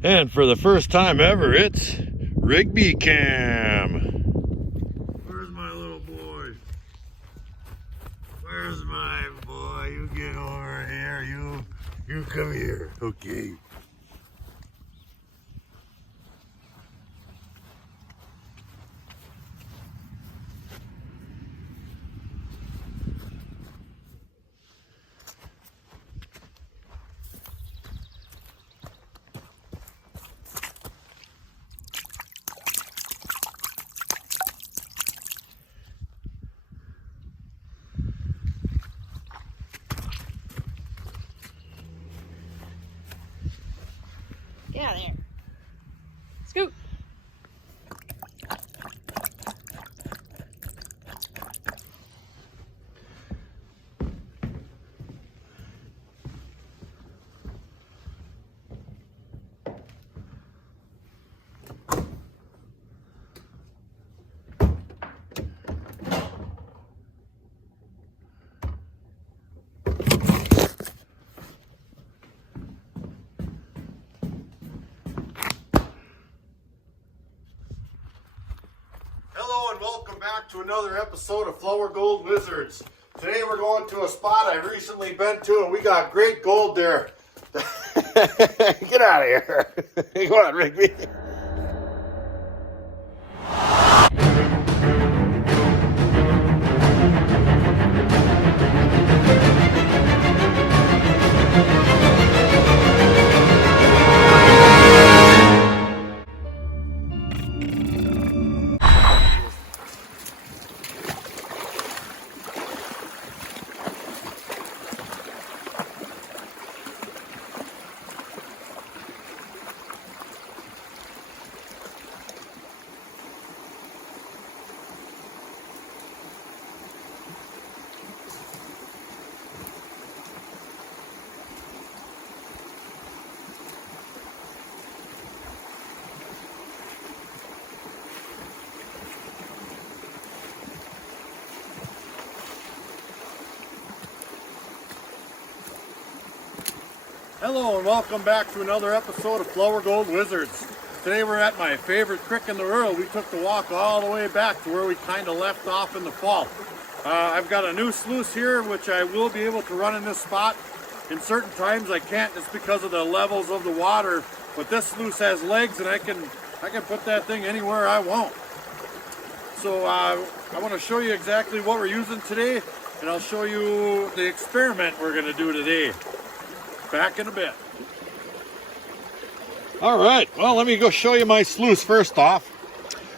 And for the first time ever, it's Rigby Cam. Where's my little boy? Where's my boy? You get over here. You come here. Okay. Get out of there. Scoot. Hello and welcome back to another episode of Flourgoldwizards. Today we're going to a spot I've recently been to and we got great gold there. Get out of here. Come on, Rigby. Hello and welcome back to another episode of Flourgoldwizards. Today we're at my favorite creek in the world. We took the walk all the way back to where we kind of left off in the fall. I've got a new sluice here which I will be able to run in this spot. In certain times I can't just because of the levels of the water, but this sluice has legs and I can put that thing anywhere I want. So I want to show you exactly what we're using today, and I'll show you the experiment we're going to do today. Back in a bit. All right, well, let me go show you my sluice first off.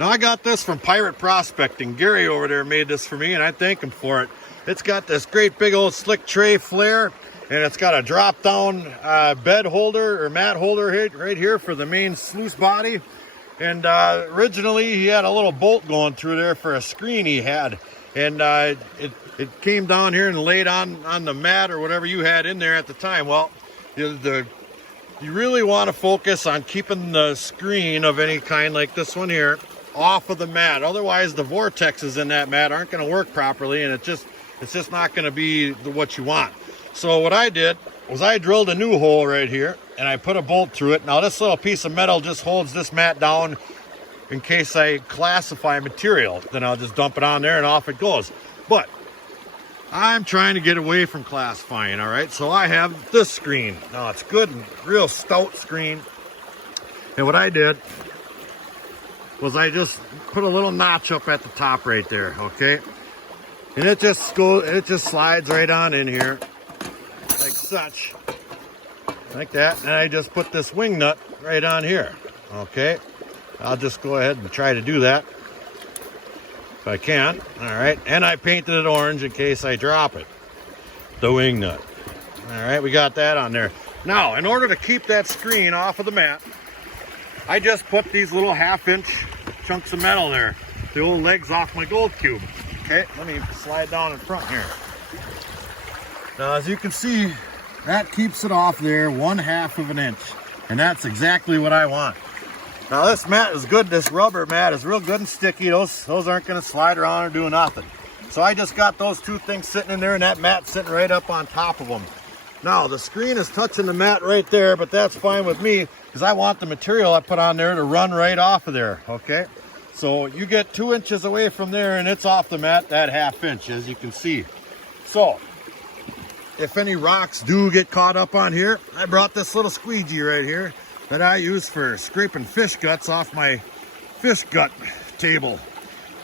Now, I got this from Pirate Prospecting. Gary over there made this for me, and I thank him for it. It's got this great big old slick tray flare, and it's got a drop-down bed holder or mat holder right here for the main sluice body. And originally, he had a little bolt going through there for a screen he had, and it came down here and laid on the mat or whatever you had in there at the time. Well, you really want to focus on keeping the screen of any kind like this one here off of the mat. Otherwise, the vortexes in that mat aren't going to work properly, and it's just not going to be what you want. So what I did was I drilled a new hole right here, and I put a bolt through it. Now this little piece of metal just holds this mat down in case I classify material. Then I'll just dump it on there and off it goes. But I'm trying to get away from classifying, all right? So I have this screen. Now it's good and real stout screen. And what I did was I just put a little notch up at the top right there, okay? And it just slides right on in here like such, like that. And I just put this wing nut right on here, okay? I'll just go ahead and try to do that if I can. All right, and I painted it orange in case I drop it, the wing nut. All right, we got that on there. Now, in order to keep that screen off of the mat, I just put these little 1/2-inch chunks of metal there, the old legs off my gold cube. Okay, let me slide down in front here. Now, as you can see, that keeps it off there 1/2 of an inch, and that's exactly what I want. Now this mat is good, this rubber mat is real good and sticky. Those aren't gonna slide around or do nothing. So I just got those two things sitting in there and that mat sitting right up on top of them. Now the screen is touching the mat right there, but that's fine with me because I want the material I put on there to run right off of there, okay? So you get 2 inches away from there and it's off the mat that ½ inch, as you can see. So if any rocks do get caught up on here, I brought this little squeegee right here that I use for scraping fish guts off my fish gut table.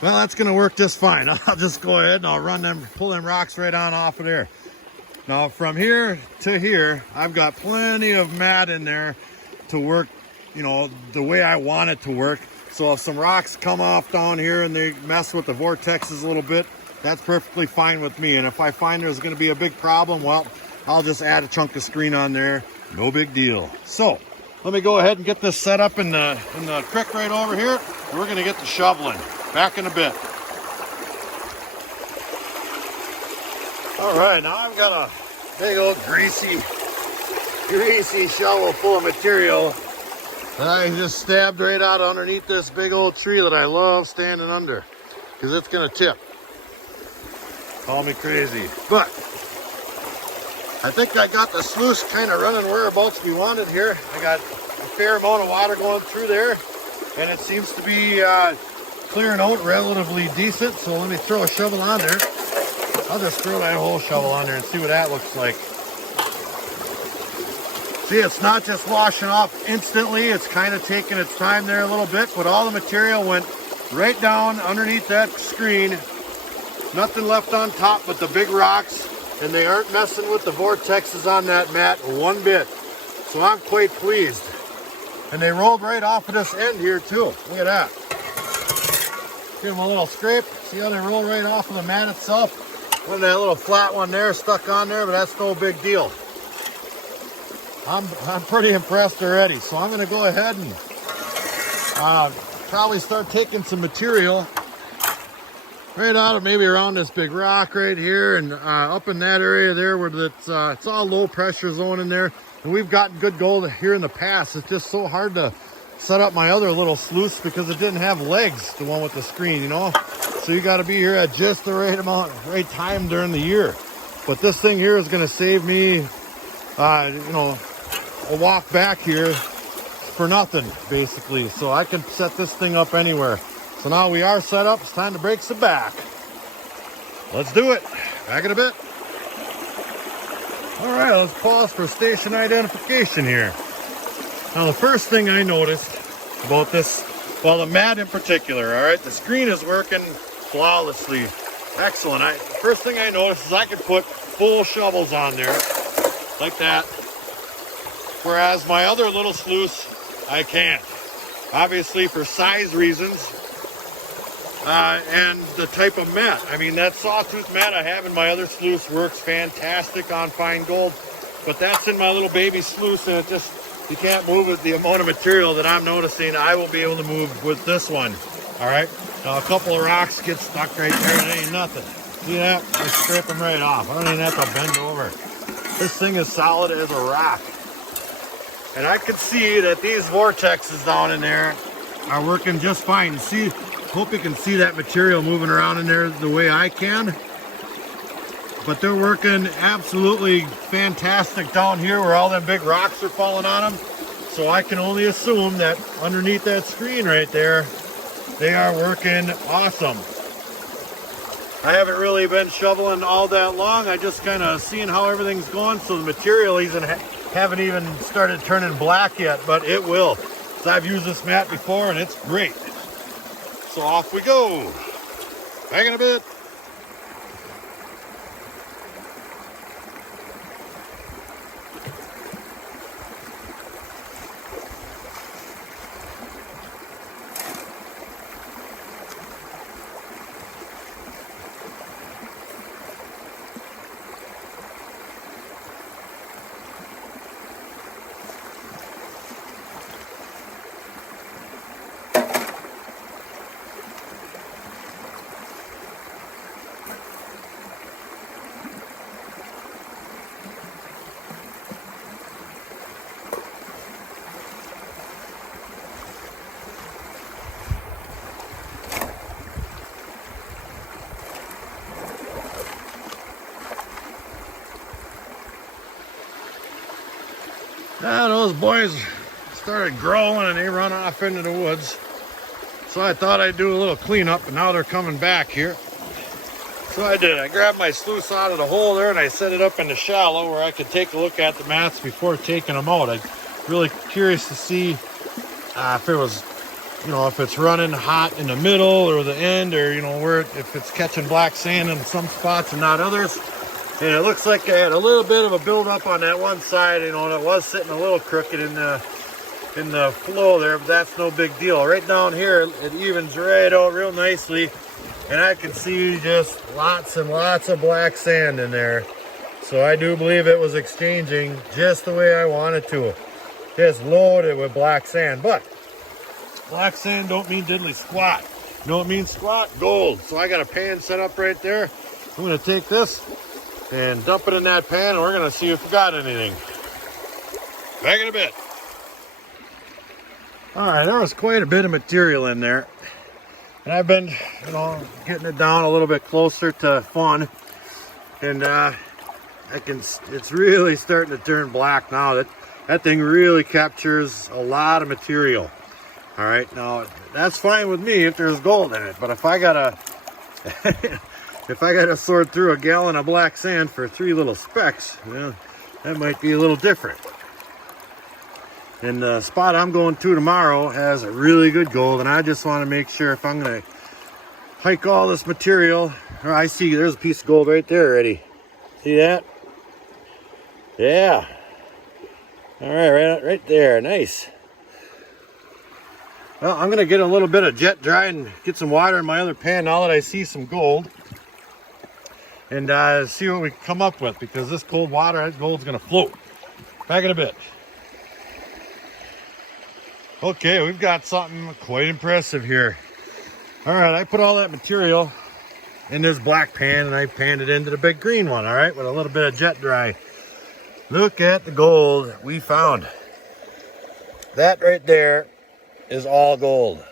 Well, that's gonna work just fine. I'll just go ahead and I'll pull them rocks right on off of there. Now from here to here, I've got plenty of mat in there to work, you know, the way I want it to work. So if some rocks come off down here and they mess with the vortexes a little bit, that's perfectly fine with me. And if I find there's gonna be a big problem, well, I'll just add a chunk of screen on there. No big deal. So let me go ahead and get this set up in the creek right over here. We're gonna get to shoveling. Back in a bit. All right, now I've got a big old greasy shovel full of material that I just stabbed right out underneath this big old tree that I love standing under because it's gonna tip. Call me crazy, but I think I got the sluice kind of running whereabouts we wanted here. I got a fair amount of water going through there, and it seems to be clearing out relatively decent. So let me throw a shovel on there. I'll just throw that whole shovel on there and see what that looks like. See, it's not just washing off instantly. It's kind of taking its time there a little bit, but all the material went right down underneath that screen. Nothing left on top but the big rocks, and they aren't messing with the vortexes on that mat one bit. So I'm quite pleased. And they rolled right off of this end here too. Look at that. Give them a little scrape. See how they roll right off of the mat itself? With that little flat one there stuck on there, but that's no big deal. I'm pretty impressed already. So I'm going to go ahead and probably start taking some material right out of maybe around this big rock right here and up in that area there where it's all low pressure zone in there. And we've gotten good gold here in the past. It's just so hard to set up my other little sluice because it didn't have legs, the one with the screen, you know. So you got to be here at just the right time during the year. But this thing here is going to save me, you know, a walk back here for nothing, basically. So I can set this thing up anywhere. So now we are set up. It's time to break some back. Let's do it. Back in a bit. All right, let's pause for station identification here. Now the first thing I noticed about this, well, the mat in particular, all right, the screen is working flawlessly. Excellent. First thing I noticed is I could put full shovels on there like that, whereas my other little sluice, I can't. Obviously for size reasons and the type of mat. I mean, that sawtooth mat I have in my other sluice works fantastic on fine gold, but that's in my little baby sluice, and it just, you can't move with the amount of material that I'm noticing I will be able to move with this one. All right, now a couple of rocks get stuck right there, it ain't nothing. See that? I scrape them right off. I don't even have to bend over. This thing is solid as a rock. And I can see that these vortexes down in there are working just fine. See, hope you can see that material moving around in there the way I can. But they're working absolutely fantastic down here where all them big rocks are falling on them. So I can only assume that underneath that screen right there, they are working awesome. I haven't really been shoveling all that long. I just kind of seeing how everything's going. So the material haven't even started turning black yet, but it will. So I've used this mat before and it's great. So off we go. Back in a bit. those boys started growling and they run off into the woods. So I thought I'd do a little cleanup, and now they're coming back here. So I did. I grabbed my sluice out of the hole there and I set it up in the shallow where I could take a look at the mats before taking them out. I'm really curious to see if it was, you know, if it's running hot in the middle or the end, or, you know, where if it's catching black sand in some spots and not others. And it looks like I had a little bit of a buildup on that one side, you know, and it was sitting a little crooked in the flow there, but that's no big deal. Right down here, it evens right out real nicely, and I can see just lots and lots of black sand in there. So I do believe it was exchanging just the way I wanted to. Just loaded with black sand. But black sand don't mean diddly squat. You know what it means? Squat? Gold. So I got a pan set up right there. I'm going to take this and dump it in that pan, and we're going to see if we got anything. Back in a bit. All right, there was quite a bit of material in there. And I've been, you know, getting it down a little bit closer to fun. And it's really starting to turn black now. That thing really captures a lot of material. All right, now that's fine with me if there's gold in it. But if I gotta, if I gotta sort through a gallon of black sand for 3 little specks, well, that might be a little different. And the spot I'm going to tomorrow has a really good gold, and I just want to make sure if I'm going to hike all this material. Oh, I see there's a piece of gold right there already. See that? Yeah. All right, right there. Nice. Well, I'm going to get a little bit of jet dry and get some water in my other pan now that I see some gold. And see what we can come up with, because this cold water, that gold's going to float. Back in a bit. Okay, we've got something quite impressive here. All right, I put all that material in this black pan and I panned it into the big green one, all right, with a little bit of jet dry. Look at the gold we found. That right there is all gold.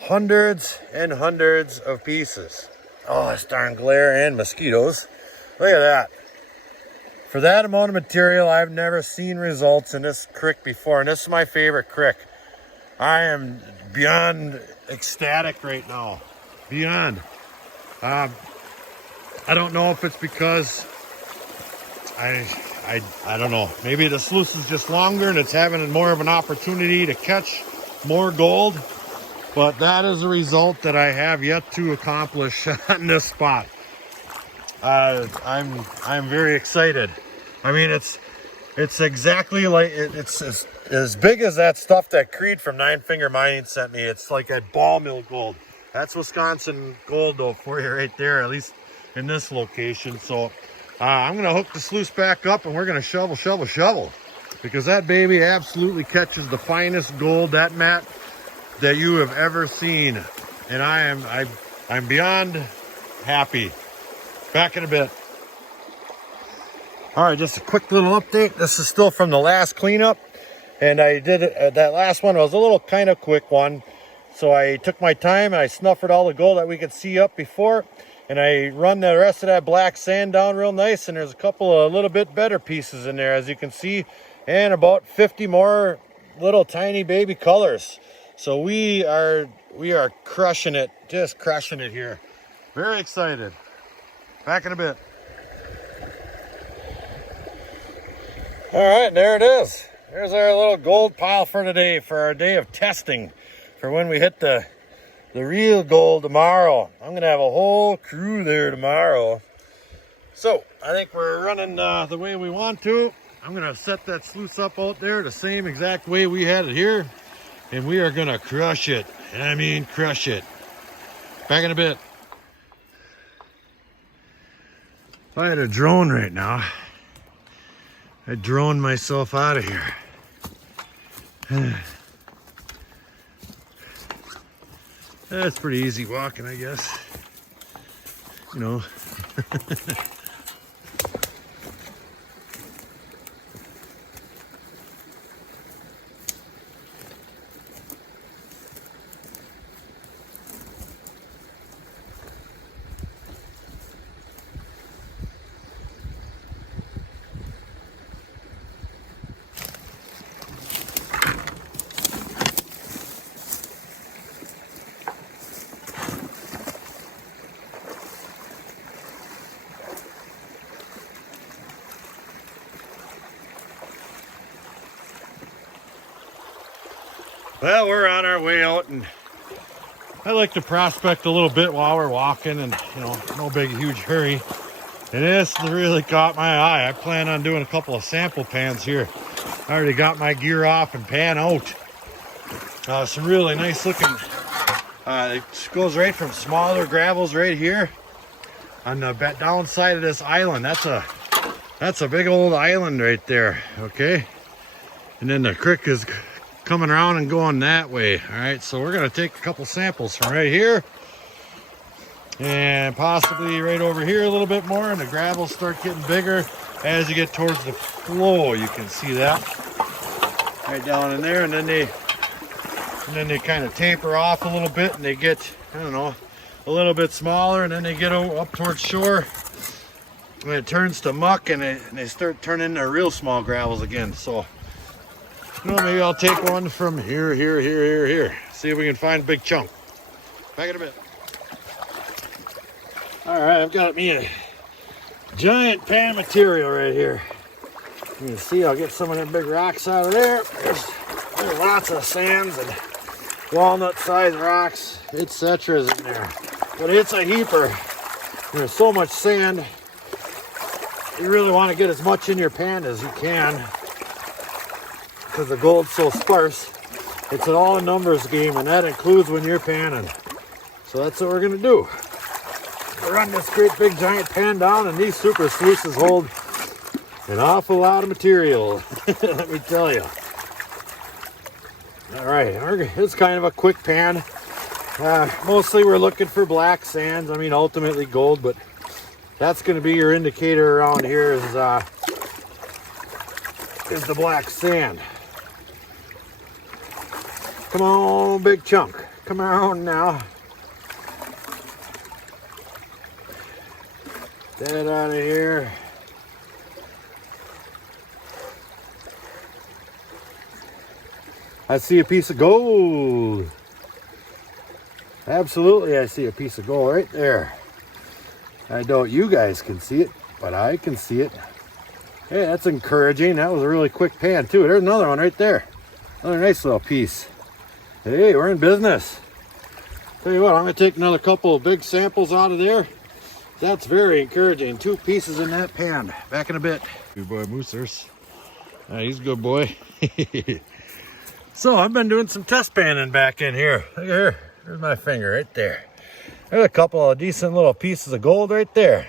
Hundreds and hundreds of pieces. Oh, this darn glare and mosquitoes. Look at that. For that amount of material, I've never seen results in this creek before, and this is my favorite creek. I am beyond ecstatic right now. Beyond. I don't know if it's because I don't know. Maybe the sluice is just longer and it's having more of an opportunity to catch more gold, but that is a result that I have yet to accomplish on this spot. I'm very excited. I mean, it's exactly like it's as big as that stuff that Creed from Nine Finger Mining sent me. It's like that ball mill gold. That's Wisconsin gold though for you right there, at least in this location. So I'm gonna hook the sluice back up and we're gonna shovel, because that baby absolutely catches the finest gold, that mat, that you have ever seen. And I'm beyond happy. Back in a bit. All right, just a quick little update. This is still from the last cleanup, and I did it. That last one was a little kind of quick one, so I took my time and I snuffed all the gold that we could see up before, and I run the rest of that black sand down real nice. And there's a couple of little bit better pieces in there, as you can see, and about 50 more little tiny baby colors. So we are crushing it, just crushing it here. Very excited. Back in a bit. All right, there it is. There's our little gold pile for today, for our day of testing, for when we hit the real gold tomorrow. I'm gonna have a whole crew there tomorrow. So I think we're running the way we want to. I'm gonna set that sluice up out there the same exact way we had it here, and we are gonna crush it. I mean, crush it. Back in a bit. If I had a drone right now, I'd drone myself out of here. That's pretty easy walking, I guess. You know. Well, we're on our way out, and I like to prospect a little bit while we're walking, and you know, no big huge hurry. And this really caught my eye. I plan on doing a couple of sample pans here. I already got my gear off and pan out. Some really nice looking, it goes right from smaller gravels right here on the downside of this island. That's a big old island right there, okay? And then the creek is coming around and going that way. All right, so we're gonna take a couple samples from right here and possibly right over here a little bit more, and the gravels start getting bigger as you get towards the flow. You can see that right down in there, and then they kind of taper off a little bit, and they get, I don't know, a little bit smaller, and then they get up towards shore when it turns to muck, and they start turning into real small gravels again. So, you know, maybe I'll take one from here. See if we can find a big chunk. Back in a bit. All right, I've got me a giant pan material right here. You can see I'll get some of them big rocks out of there. There's lots of sands and walnut-sized rocks, etc. in there. But it's a heaper. There's so much sand. You really want to get as much in your pan as you can because the gold's so sparse. It's an all numbers game, and that includes when you're panning. So that's what we're going to do. We'll run this great big giant pan down, and these super sluices hold an awful lot of material. Let me tell you. All right, it's kind of a quick pan. Mostly we're looking for black sands. I mean, ultimately gold, but that's going to be your indicator around here is the black sand. Come on, big chunk. Come on now. Get out of here. I see a piece of gold. Absolutely, I see a piece of gold right there. I doubt you guys can see it, but I can see it. Hey, that's encouraging. That was a really quick pan too. There's another one right there. Another nice little piece. Hey, we're in business. Tell you what, I'm gonna take another couple of big samples out of there. That's very encouraging. 2 pieces in that pan. Back in a bit. Good boy, Moosers. He's a good boy. So I've been doing some test panning back in here. Look at here. There's my finger right there. There's a couple of decent little pieces of gold right there.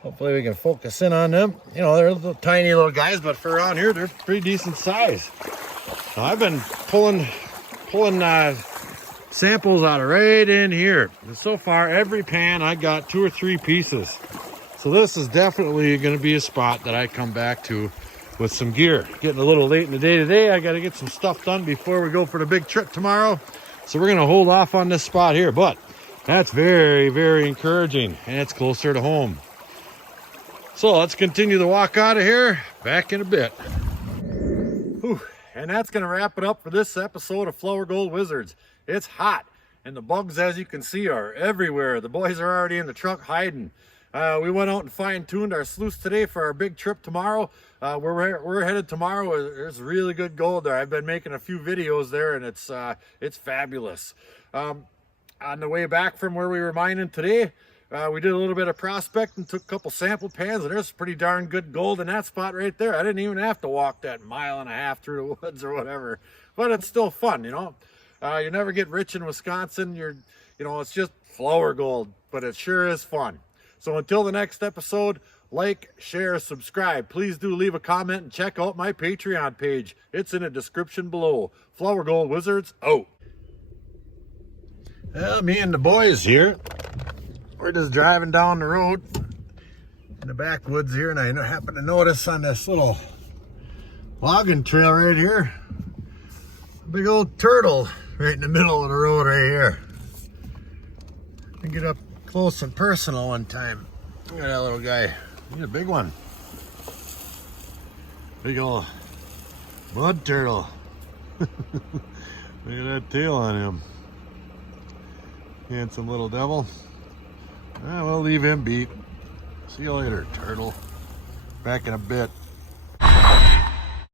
Hopefully we can focus in on them. You know, they're little tiny little guys, but for around here, they're pretty decent size. So I've been pulling samples out of right in here. And so far, every pan I got 2 or 3 pieces. So this is definitely going to be a spot that I come back to with some gear. Getting a little late in the day today. I got to get some stuff done before we go for the big trip tomorrow. So we're going to hold off on this spot here, but that's very, very encouraging, and it's closer to home. So let's continue the walk out of here. Back in a bit. Whew. And that's going to wrap it up for this episode of Flourgoldwizards. It's hot, and the bugs, as you can see, are everywhere. The boys are already in the truck hiding. We went out and fine-tuned our sluice today for our big trip tomorrow. We're headed tomorrow. There's really good gold there. I've been making a few videos there, and it's fabulous. On the way back from where we were mining today, we did a little bit of prospecting, took a couple sample pans, and there's pretty darn good gold in that spot right there. I didn't even have to walk that 1.5 miles through the woods or whatever, but it's still fun, you know. You never get rich in Wisconsin. It's just flour gold, but it sure is fun. So until the next episode, like, share, subscribe. Please do leave a comment and check out my Patreon page. It's in the description below. Flourgoldwizards out. Well, me and the boys here, we're just driving down the road in the backwoods here, and I happen to notice on this little logging trail right here, a big old turtle right in the middle of the road right here. I get up close and personal one time. Look at that little guy. He's a big one. Big old mud turtle. Look at that tail on him. Handsome little devil. We'll leave him be. See you later, turtle. Back in a bit.